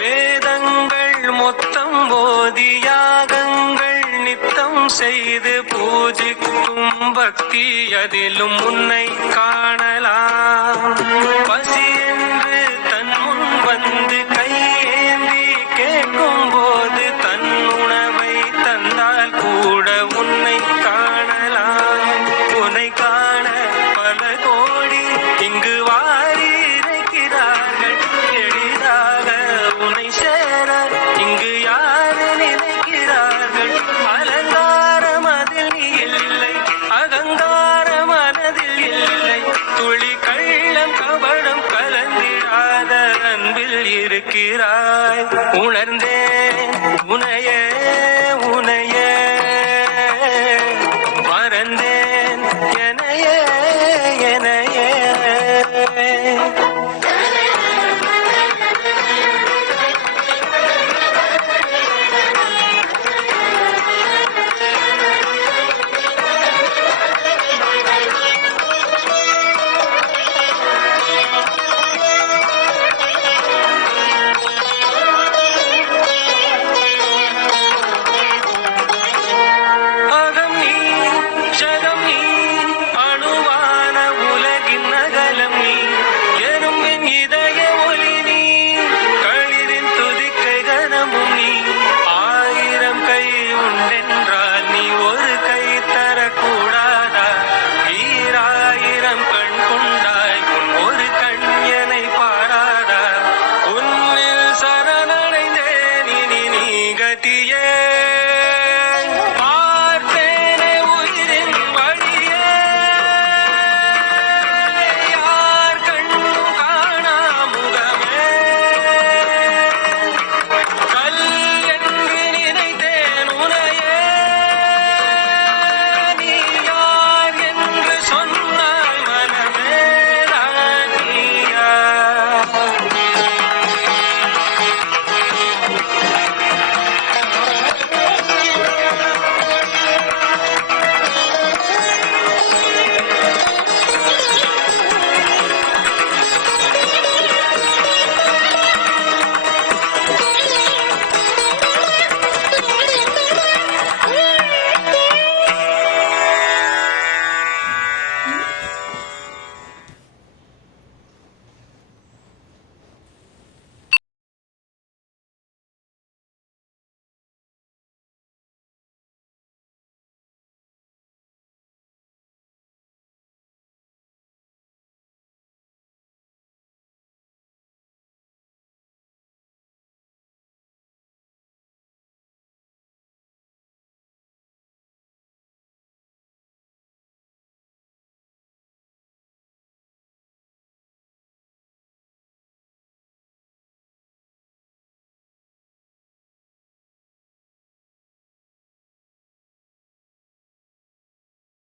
வேதங்கள் மொத்தம் ஓதியாகங்கள் நித்தம் செய்து பூஜிக்கும் பக்தி அதிலும் உன்னை காணலாம். பசி என்று தன் முன் வந்து கையேந்தி கேட்கும் போது தன் உணவை தந்தால் கூட உன்னை காணலாம். உன்னை காண பல கோடி இங்கு வாரி இறைக்கிறார்கள். எளிதாக உன்னை சேர இங்கு யாரு நினைக்கிறார்கள். அலங்காரம் அதில் நீ இல்லை, அகங்கார மனதில் இல்லை. துளி கள்ளம் கபடம் கலந்திடாத அன்பில் இருக்கிறாய். உணர்ந்தே